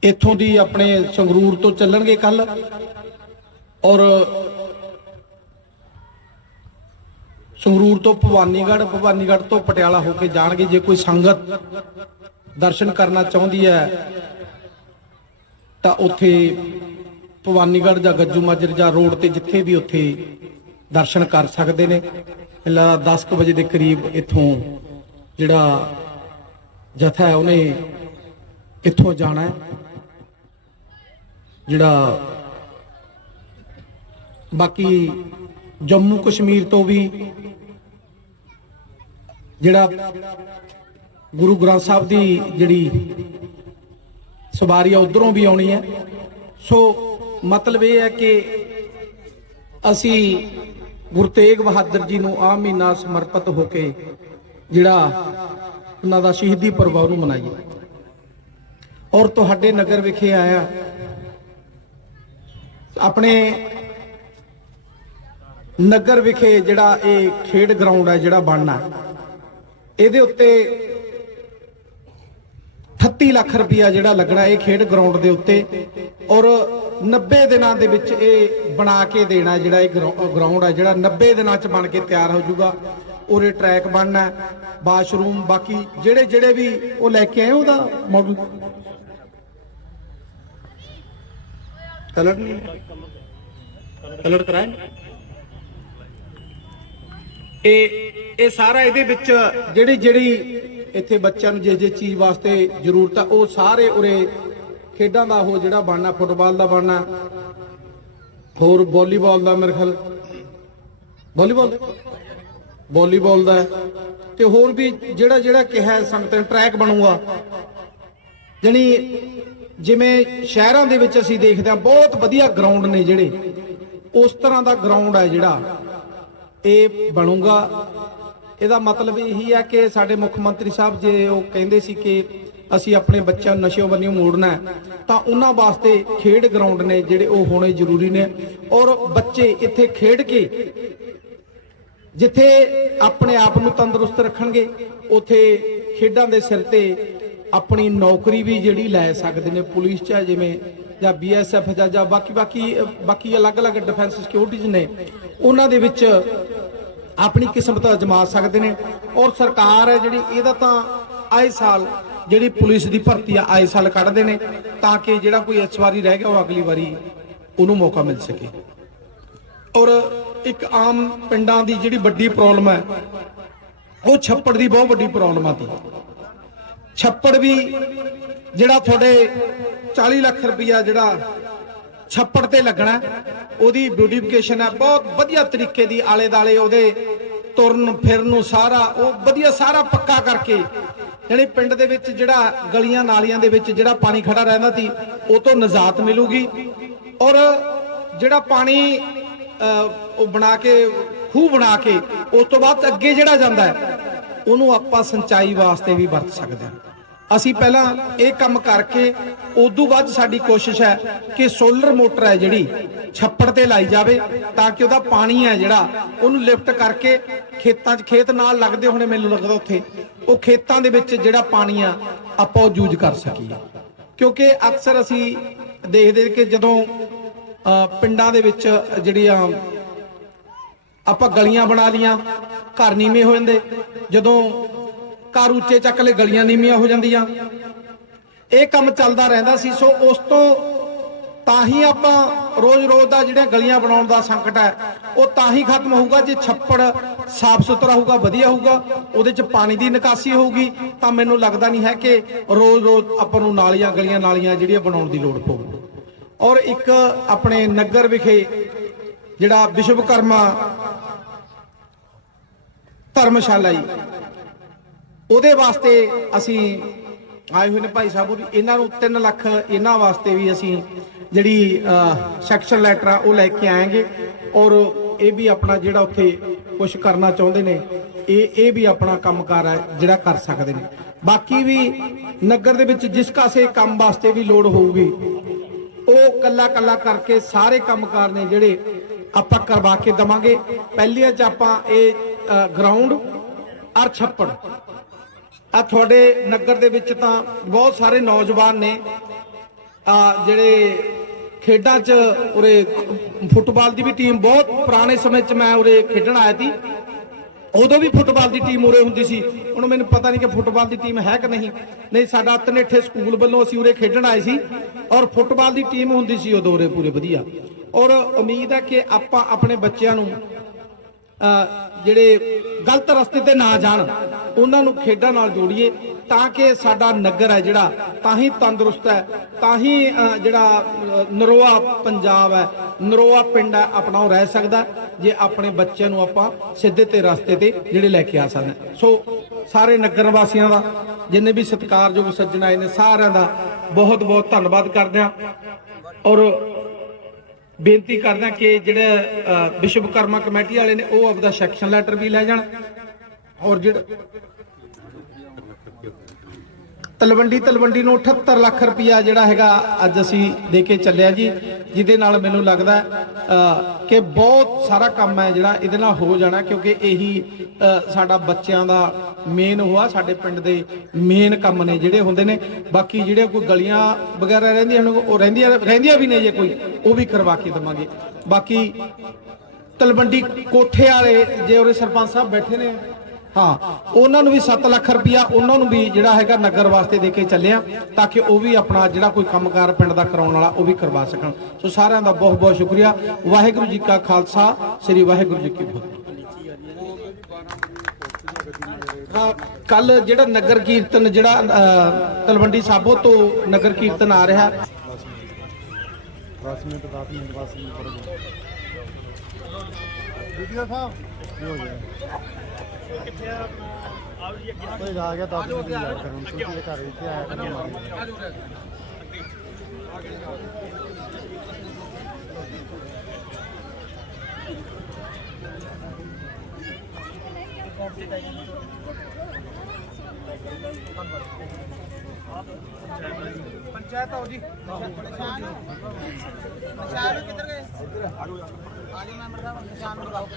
ਇੱਥੋਂ ਦੀ ਆਪਣੇ ਸੰਗਰੂਰ ਤੋਂ ਚੱਲਣਗੇ ਕੱਲ ਔਰ ਸੰਗਰੂਰ ਤੋਂ ਭਵਾਨੀਗੜ੍ਹ ਭਵਾਨੀਗੜ੍ਹ ਤੋਂ ਪਟਿਆਲਾ ਹੋ ਕੇ ਜਾਣਗੇ ਜੇ ਕੋਈ ਸੰਗਤ ਦਰਸ਼ਨ ਕਰਨਾ ਚਾਹੁੰਦੀ ਹੈ, ਤਾਂ ਉੱਥੇ ਭਵਾਨੀਗੜ੍ਹ ਜਾਂ ਗੱਜੂ ਮਾਜਰ ਜਾਂ ਰੋਡ ਤੇ ਜਿੱਥੇ ਵੀ ਉੱਥੇ ਦਰਸ਼ਨ ਕਰ ਸਕਦੇ ਨੇ। ਪਹਿਲਾਂ 10 ਕੁ ਵਜੇ ਦੇ ਕਰੀਬ ਇੱਥੋਂ ਜਿਹੜਾ ਜਥਾ ਹੈ, ਉਹਨੇ ਇੱਥੋਂ ਜਾਣਾ ਹੈ? ਜਿਹੜਾ ਬਾਕੀ ਜੰਮੂ ਕਸ਼ਮੀਰ ਤੋਂ ਵੀ ਜਿਹੜਾ ਗੁਰੂ ਗ੍ਰੰਥ ਸਾਹਿਬ ਦੀ ਜਿਹੜੀ ਸਵਾਰੀ ਆ, ਉਧਰੋਂ ਵੀ ਆਉਣੀ ਹੈ। ਸੋ ਮਤਲਬ ਇਹ ਹੈ ਕਿ ਅਸੀਂ ਗੁਰੂ ਤੇਗ ਬਹਾਦਰ ਜੀ ਨੂੰ ਆ ਮਹੀਨਾ ਸਮਰਪਿਤ ਹੋ ਕੇ ਜਿਹੜਾ ਉਹਨਾਂ ਦਾ ਸ਼ਹੀਦੀ ਪਰਵ ਨੂੰ ਮਨਾਈਏ। ਔਰ ਤੁਹਾਡੇ ਨਗਰ ਵਿਖੇ ਆਇਆ, ਆਪਣੇ ਨਗਰ ਵਿਖੇ ਜਿਹੜਾ ਇਹ ਖੇਡ ਗਰਾਊਂਡ ਹੈ, ਜਿਹੜਾ ਬਣਨਾ ਇਹਦੇ ਉੱਤੇ 38 ਲੱਖ ਰੁਪਇਆ ਜਿਹੜਾ ਲੱਗਣਾ ਇਹ ਖੇਡ ਗਰਾਊਂਡ ਦੇ ਉੱਤੇ ਔਰ 90 ਦਿਨਾਂ ਦੇ ਵਿੱਚ ਇਹ ਬਣਾ ਕੇ ਦੇਣਾ ਜਿਹੜਾ ਇਹ ਗਰਾਊਂਡ ਹੈ, ਜਿਹੜਾ 90 ਦਿਨਾਂ ਚ ਬਣ ਕੇ ਤਿਆਰ ਹੋ ਜਾਊਗਾ ਔਰ ਇਹ ਟਰੈਕ ਬਣਨਾ ਬਾਥਰੂਮ ਬਾਕੀ ਜਿਹੜੇ ਜਿਹੜੇ ਵੀ ਉਹ ਲੈ ਕੇ ਆਏ ਉਹਦਾ ਮਾਡਲ ਕਲਰ ਕਲਰ ਕਰਾਏ? ਇਹ ਇਹ ਸਾਰਾ ਇਹਦੇ ਵਿੱਚ ਜਿਹੜੀ ਜਿਹੜੀ ਇੱਥੇ ਬੱਚਿਆਂ ਨੂੰ ਜਿਸ ਜਿਸ ਚੀਜ਼ ਵਾਸਤੇ ਜ਼ਰੂਰਤ ਆ, ਉਹ ਸਾਰੇ ਉਰੇ ਖੇਡਾਂ ਦਾ ਉਹ ਜਿਹੜਾ ਬਣਨਾ, ਫੁੱਟਬਾਲ ਦਾ ਬਣਨਾ, ਹੋਰ ਵਾਲੀਬਾਲ ਦਾ ਮੇਰੇ ਖਿਆਲ, ਵਾਲੀਬਾਲ ਵਾਲੀਬਾਲ ਦਾ ਹੈ। ਤੇ ਹੋਰ ਵੀ ਜਿਹੜਾ ਜਿਹੜਾ ਕਿਹਾ ਹੈ ਸੰਗਤ ਨੇ, ਟਰੈਕ ਬਣੂਗਾ। ਜਾਣੀ ਜਿਵੇਂ ਸ਼ਹਿਰਾਂ ਦੇ ਵਿੱਚ ਅਸੀਂ ਦੇਖਦੇ ਹਾਂ, ਬਹੁਤ ਵਧੀਆ ਗਰਾਊਂਡ ਨੇ ਜਿਹੜੇ। ਉਸ ਤਰ੍ਹਾਂ ਦਾ ਗਰਾਊਂਡ ਹੈ ਜਿਹੜਾ। ਇਹ ਬਣੂਗਾ। ਇਹਦਾ ਮਤਲਬ ਇਹੀ ਹੈ ਕਿ ਸਾਡੇ ਮੁੱਖ ਮੰਤਰੀ ਸਾਹਿਬ ਜੇ ਉਹ ਕਹਿੰਦੇ ਸੀ ਕਿ ਅਸੀਂ ਆਪਣੇ ਬੱਚਿਆਂ ਨੂੰ ਨਸ਼ਿਆਂ ਵੱਲੋਂ ਮੋੜਨਾ ਤਾਂ ਉਹਨਾਂ ਵਾਸਤੇ ਖੇਡ ਗਰਾਊਂਡ ਨੇ ਜਿਹੜੇ ਉਹ ਹੋਣੇ ਜ਼ਰੂਰੀ ਨੇ। ਔਰ ਬੱਚੇ ਇੱਥੇ ਖੇਡ ਕੇ ਜਿੱਥੇ ਆਪਣੇ ਆਪ ਨੂੰ ਤੰਦਰੁਸਤ ਰੱਖਣਗੇ, ਉਥੇ ਖੇਡਾਂ ਦੇ ਸਿਰ ਤੇ ਆਪਣੀ ਨੌਕਰੀ ਵੀ ਜਿਹੜੀ ਲੈ ਸਕਦੇ ਨੇ ਪੁਲਿਸ ਚ ਜਿਵੇਂ ਜਾਂ ਬੀਐਸਐਫ ਜਾਂ ਜਾਂ ਬਾਕੀ ਬਾਕੀ ਬਾਕੀ ਅਲੱਗ-ਅਲੱਗ ਡਿਫੈਂਸ ਸਿਕਿਉਰਿਟੀਜ਼ ਨੇ, ਉਹਨਾਂ ਦੇ ਵਿੱਚ ਆਪਣੀ ਕਿਸਮਤ ਅਜਮਾ ਸਕਦੇ ਨੇ। ਔਰ ਸਰਕਾਰ ਹੈ ਜਿਹੜੀ, ਇਹਦਾ ਤਾਂ ਆਏ ਸਾਲ ਜਿਹੜੀ ਪੁਲਿਸ ਦੀ ਭਰਤੀ ਆ, ਆਏ ਸਾਲ ਕੱਢਦੇ ਨੇ, ਤਾਂ ਕਿ ਜਿਹੜਾ ਕੋਈ ਇਸ ਵਾਰੀ ਰਹਿ ਗਿਆ, ਉਹ ਅਗਲੀ ਵਾਰੀ ਉਹਨੂੰ ਮੌਕਾ ਮਿਲ ਸਕੇ। ਔਰ ਇੱਕ ਆਮ ਪਿੰਡਾਂ ਦੀ ਜਿਹੜੀ ਵੱਡੀ ਪ੍ਰੋਬਲਮ ਹੈ, ਉਹ ਛੱਪੜ ਦੀ ਬਹੁਤ ਵੱਡੀ ਪ੍ਰੋਬਲਮ ਆਤੀ ਛੱਪੜ ਵੀ ਜਿਹੜਾ ਤੁਹਾਡੇ 40 ਲੱਖ ਰੁਪਇਆ ਜਿਹੜਾ ਛੱਪੜ ਤੇ ਲੱਗਣਾ, ਉਹਦੀ ਬਿਊਟੀਫਿਕੇਸ਼ਨ ਹੈ। ਬਹੁਤ ਵਧੀਆ ਤਰੀਕੇ ਦੀ ਆਲੇ ਦਾਲੇ ਉਹਦੇ ਤੁਰਨ, ਫਿਰਨ ਨੂੰ ਸਾਰਾ, ਉਹ ਵਧੀਆ ਸਾਰਾ ਪੱਕਾ ਕਰਕੇ, ਯਾਨੀ ਪਿੰਡ ਦੇ ਵਿੱਚ ਜਿਹੜਾ ਗਲੀਆਂ ਨਾਲੀਆਂ ਦੇ ਵਿੱਚ ਜਿਹੜਾ ਪਾਣੀ ਖੜਾ ਰਹਿੰਦਾ ਸੀ, ਉਹ ਤੋਂ ਨਿਜਾਤ ਮਿਲੂਗੀ। ਔਰ ਜਿਹੜਾ ਪਾਣੀ ਉਹ ਬਣਾ ਕੇ, ਖੂਹ ਬਣਾ ਕੇ, ਉਸ ਤੋਂ ਬਾਅਦ ਅੱਗੇ ਜਿਹੜਾ ਜਾਂਦਾ ਹੈ, ਉਹਨੂੰ ਆਪਾਂ ਸਿੰਚਾਈ ਵਾਸਤੇ ਵੀ ਵਰਤ ਸਕਦੇ ਹਾਂ। ਅਸੀਂ ਪਹਿਲਾਂ ਇਹ ਕੰਮ ਕਰਕੇ ਉਦੋਂ ਬਾਅਦ ਸਾਡੀ ਕੋਸ਼ਿਸ਼ ਹੈ ਕਿ ਸੋਲਰ ਮੋਟਰ ਹੈ ਜਿਹੜੀ ਛੱਪੜ ਤੇ ਲਾਈ ਜਾਵੇ ਤਾਂ ਕਿ ਉਹਦਾ ਪਾਣੀ ਹੈ ਜਿਹੜਾ ਉਹਨੂੰ ਲਿਫਟ ਕਰਕੇ ਖੇਤਾਂ 'ਚ ਖੇਤ ਨਾਲ ਲੱਗਦੇ ਹੋਣੇ ਮੈਨੂੰ ਲੱਗਦਾ ਉੱਥੇ, ਉਹ ਖੇਤਾਂ ਦੇ ਵਿੱਚ ਜਿਹੜਾ ਪਾਣੀ ਆ, ਆਪਾਂ ਉਹ ਯੂਜ਼ ਕਰ ਸਕੀਏ। ਕਿਉਂਕਿ ਅਕਸਰ ਅਸੀਂ ਦੇਖਦੇ ਕਿ ਜਦੋਂ ਪਿੰਡਾਂ ਦੇ ਵਿੱਚ ਜਿਹੜੀਆਂ ਆਪਾਂ ਗਲੀਆਂ ਬਣਾ ਲੀਆਂ ਘਰ ਨੀਵੇਂ ਹੋ ਜਾਂਦੇ, ਜਦੋਂ ਘਰ ਉੱਚੇ ਚੱਕ ਲਏ, ਗਲੀਆਂ ਨੀਵੀਆਂ ਹੋ ਜਾਂਦੀਆਂ। ਇਹ ਕੰਮ ਚੱਲਦਾ ਰਹਿੰਦਾ ਸੀ, ਸੋ ਉਸ ਤੋਂ ਤਾਂ ਹੀ ਆਪਾਂ ਰੋਜ਼-ਰੋਜ਼ ਦਾ ਜਿਹੜੇ ਗਲੀਆਂ ਬਣਾਉਣ ਦਾ ਸੰਕਟ ਹੈ, ਉਹ ਤਾਂ ਹੀ ਖਤਮ ਹੋਊਗਾ। ਜੇ ਛੱਪੜ ਸਾਫ਼ ਸੁਥਰਾ ਹੋਊਗਾ, ਵਧੀਆ ਹੋਊਗਾ, ਉਹਦੇ 'ਚ ਪਾਣੀ ਦੀ ਨਿਕਾਸੀ ਹੋਊਗੀ, ਤਾਂ ਮੈਨੂੰ ਲੱਗਦਾ ਨਹੀਂ ਹੈ ਕਿ ਰੋਜ਼-ਰੋਜ਼ ਆਪਾਂ ਨੂੰ ਨਾਲੀਆਂ, ਗਲੀਆਂ ਨਾਲੀਆਂ ਜਿਹੜੀਆਂ ਬਣਾਉਣ ਦੀ ਲੋੜ ਪਊਗੀ ਔਰ ਇੱਕ ਆਪਣੇ ਨਗਰ ਵਿਖੇ ਜਿਹੜਾ ਵਿਸ਼ਵਕਰਮਾ ਧਰਮਸ਼ਾਲਾ ਜੀ ਉਹਦੇ ਵਾਸਤੇ ਅਸੀਂ ਆਏ ਹੋਏ ਨੇ ਭਾਈ ਸਾਹਿਬ ਇਹਨਾਂ ਨੂੰ 3 ਲੱਖ ਇਹਨਾਂ ਵਾਸਤੇ ਵੀ ਅਸੀਂ ਜਿਹੜੀ ਸੈਕਸ਼ਨ ਲੈਟਰ ਆ, ਉਹ ਲੈ ਕੇ ਆਏਗੇ। ਔਰ ਇਹ ਵੀ ਆਪਣਾ ਜਿਹੜਾ ਉੱਥੇ ਕੁਝ ਕਰਨਾ ਚਾਹੁੰਦੇ ਨੇ, ਇਹ ਇਹ ਵੀ ਆਪਣਾ ਕੰਮਕਾਰ ਹੈ ਜਿਹੜਾ ਕਰ ਸਕਦੇ ਨੇ। ਬਾਕੀ ਵੀ ਨਗਰ ਦੇ ਵਿੱਚ ਜਿਸ ਕਾਸੇ ਕੰਮ ਵਾਸਤੇ ਵੀ ਲੋੜ ਹੋਊਗੀ, ਉਹ ਕੱਲਾ ਕੱਲਾ ਕਰਕੇ ਸਾਰੇ ਕੰਮਕਾਰ ਨੇ ਜਿਹੜੇ ਆਪਾਂ ਕਰਵਾ ਕੇ ਦਵਾਂਗੇ। ਪਹਿਲੀਆਂ ਚ ਆਪਾਂ ਇਹ ਗਰਾਊਂਡ ਅਰ ਛੱਪੜ। ਆ ਤੁਹਾਡੇ ਨਗਰ ਦੇ ਵਿੱਚ ਤਾਂ ਬਹੁਤ ਸਾਰੇ ਨੌਜਵਾਨ ਨੇ। ਆ ਜਿਹੜੇ ਖੇਡਾਂ 'ਚ ਉਰੇ ਫੁੱਟਬਾਲ ਦੀ ਵੀ ਟੀਮ ਬਹੁਤ ਪੁਰਾਣੇ ਸਮੇਂ 'ਚ ਮੈਂ ਉਰੇ ਖੇਡਣ ਆਇਆ ਸੀ। ਉਦੋਂ ਵੀ ਫੁੱਟਬਾਲ ਦੀ ਟੀਮ ਉਰੇ ਹੁੰਦੀ ਸੀ। ਹੁਣ ਮੈਨੂੰ ਪਤਾ ਨਹੀਂ ਕਿ ਫੁੱਟਬਾਲ ਦੀ ਟੀਮ ਹੈ ਕਿ ਨਹੀਂ। ਨਹੀਂ, ਸਾਡਾ ਤਨੇਠੇ ਸਕੂਲ ਵੱਲੋਂ ਅਸੀਂ ਉਰੇ ਖੇਡਣ ਆਏ ਸੀ ਔਰ ਫੁੱਟਬਾਲ ਦੀ ਟੀਮ ਹੁੰਦੀ ਸੀ ਉਦੋਂ ਉਰੇ ਪੂਰੇ ਵਧੀਆ। ਔਰ ਉਮੀਦ ਹੈ ਕਿ ਆਪਾਂ ਆਪਣੇ ਬੱਚਿਆਂ ਨੂੰ ਜਿਹੜੇ ਗਲਤ ਰਸਤੇ ਤੇ ਨਾ ਜਾਣ ਉਹਨਾਂ ਨੂੰ ਖੇਡਾਂ ਨਾਲ ਜੋੜੀਏ ਤਾਂ ਕਿ ਸਾਡਾ ਨਗਰ ਹੈ ਜਿਹੜਾ, ਤਾਂ ਹੀ ਤੰਦਰੁਸਤ ਹੈ, ਤਾਂ ਹੀ ਜਿਹੜਾ ਨਰੋਆ ਪੰਜਾਬ ਹੈ, ਨਰੋਆ ਪਿੰਡ ਹੈ, ਆਪਣਾ ਉਹ ਰਹਿ ਸਕਦਾ ਜੇ ਆਪਣੇ ਬੱਚਿਆਂ ਨੂੰ ਆਪਾਂ ਸਿੱਧੇ ਤੇ ਰਸਤੇ ਤੇ ਜਿਹੜੇ ਲੈ ਕੇ ਆ ਸਕਦੇ ਸੋ ਸਾਰੇ ਨਗਰ ਵਾਸੀਆਂ ਦਾ, ਜਿੰਨੇ ਵੀ ਸਤਿਕਾਰਯੋਗ ਸੱਜਣ ਆਏ ਨੇ, ਸਾਰਿਆਂ ਦਾ ਬਹੁਤ ਬਹੁਤ ਧੰਨਵਾਦ ਕਰਦੇ ਹਾਂ। ਔਰ ਬੇਨਤੀ ਕਰਦਾ ਕਿ ਜਿਹੜੇ ਵਿਸ਼ਵਕਰਮਾ ਕਮੇਟੀ ਵਾਲੇ ਨੇ, ਉਹ ਆਪਦਾ ਸੈਕਸ਼ਨ ਲੈਟਰ ਵੀ ਲੈ ਜਾਣ। ਔਰ ਜਿਹੜਾ ਤਲਵੰਡੀ ਤਲਵੰਡੀ ਨੂੰ 78 ਲੱਖ ਰੁਪਇਆ ਜਿਹੜਾ ਹੈਗਾ ਅੱਜ ਅਸੀਂ ਦੇ ਕੇ ਚੱਲਿਆ ਜੀ, ਜਿਹਦੇ ਨਾਲ ਮੈਨੂੰ ਲੱਗਦਾ ਕਿ ਬਹੁਤ ਸਾਰਾ ਕੰਮ ਹੈ ਜਿਹੜਾ ਇਹਦੇ ਨਾਲ ਹੋ ਜਾਣਾ, ਕਿਉਂਕਿ ਇਹੀ ਸਾਡਾ ਬੱਚਿਆਂ ਦਾ ਮੇਨ ਹੋਆ ਸਾਡੇ ਪਿੰਡ ਦੇ ਮੇਨ ਕੰਮ ਨੇ ਜਿਹੜੇ ਹੁੰਦੇ ਨੇ। ਬਾਕੀ ਜਿਹੜੇ ਕੋਈ ਗਲੀਆਂ ਵਗੈਰਾ ਰਹਿੰਦੀਆਂ ਨੇ, ਉਹ ਰਹਿੰਦੀਆਂ ਰਹਿੰਦੀਆਂ ਵੀ ਨੇ ਜੇ ਕੋਈ, ਉਹ ਵੀ ਕਰਵਾ ਕੇ ਦੇਵਾਂਗੇ। ਬਾਕੀ ਤਲਵੰਡੀ ਕੋਠੇ ਵਾਲੇ, ਜੇ ਉਹਦੇ ਸਰਪੰਚ ਸਾਹਿਬ ਬੈਠੇ ਨੇ ਹਾਂ, ਉਹਨਾਂ ਨੂੰ ਵੀ 7 ਲੱਖ ਰੁਪਇਆ ਉਹਨਾਂ ਨੂੰ ਵੀ ਜਿਹੜਾ ਹੈਗਾ ਨਗਰ ਵਾਸਤੇ ਦੇ ਕੇ ਚੱਲਿਆ ਤਾਂ ਕਿ ਉਹ ਵੀ ਆਪਣਾ ਜਿਹੜਾ ਕੋਈ ਕੰਮਕਾਰ ਪਿੰਡ ਦਾ ਕਰਾਉਣ ਵਾਲਾ ਉਹ ਵੀ ਕਰਵਾ ਸਕਣ। ਸੋ ਸਾਰਿਆਂ ਦਾ ਬਹੁਤ ਬਹੁਤ ਸ਼ੁਕਰੀਆ। ਵਾਹਿਗੁਰੂ ਜੀ ਕਾ ਖਾਲਸਾ, ਸ੍ਰੀ ਵਾਹਿਗੁਰੂ ਜੀ ਕੀ ਫਤਿਹ। ਕੱਲ ਜਿਹੜਾ ਨਗਰ ਕੀਰਤਨ ਜਿਹੜਾ ਤਲਵੰਡੀ ਸਾਬੋ ਤੋਂ ਨਗਰ ਕੀਰਤਨ ਆ ਰਿਹਾ। 10 ਮਿੰਟ 10 ਮਿੰਟ 10 ਵੀਡੀਓ ਸਾਹਿਬ। ਕੀ ਹੋ ਗਿਆ ਕਿੱਥੇ ਆ ਕੋਈ ਆ ਗਿਆ 10 ਮਿੰਟ ਯਾਦ ਕਰਨ ਤੁਸੀਂ ਇਹ ਘਰ ਇੱਥੇ ਆਇਆ ਕਰਨਾ ਪੰਚਾਇਤ ਆਓ ਜੀ। ਸ਼ਾਹ ਨੂੰ ਕਿੱਧਰ ਗਏ? ਆਜੋ ਆਜੋ ਮੈਂਬਰ ਸਾਹਿਬ ਸ਼ਾਹ ਨੂੰ ਬੁਲਾਓ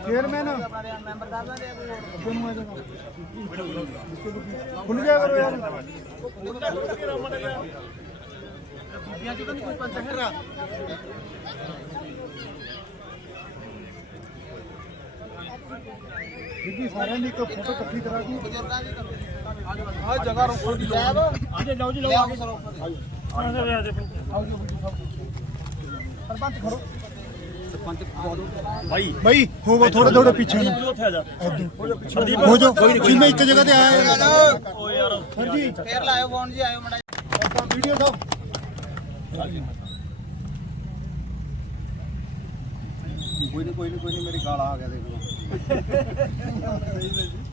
ਚੇਅਰਮੈਨ ਆਪਣੇ ਮੈਂਬਰ ਸਾਹਿਬ ਨਾਲ ਦੇ ਕੋਈ ਹੋਰ ਖੁੱਲ ਗਿਆ ਕਰੋ ਯਾਰ ਬੀਬੀਆਂ ਚੋਂ ਜੀ ਸਰਪੰਚ ਖੜੋ ਭਾਈ ਭਾਈ ਹੋਵੋ ਥੋੜੇ ਥੋੜੇ ਪਿੱਛੇ ਨੂੰ। ਹੋ ਜੋ ਜਿੰਨੇ ਇੱਕ ਜਗ੍ਹਾ ਤੇ ਆਏ ਓ ਯਾਰ ਸਰ ਜੀ। ਫੇਰ ਲਾਇਓ ਫੋਨ ਜੀ ਆਇਓ ਮੜਾ ਵੀਡੀਓ ਸਾਹਿਬ ਕੋਈ ਨਹੀਂ ਕੋਈ ਨਹੀਂ ਕੋਈ ਨਹੀਂ ਮੇਰੀ ਗਾਲ ਆ ਗਿਆ ਦੇਖ ਲਓ।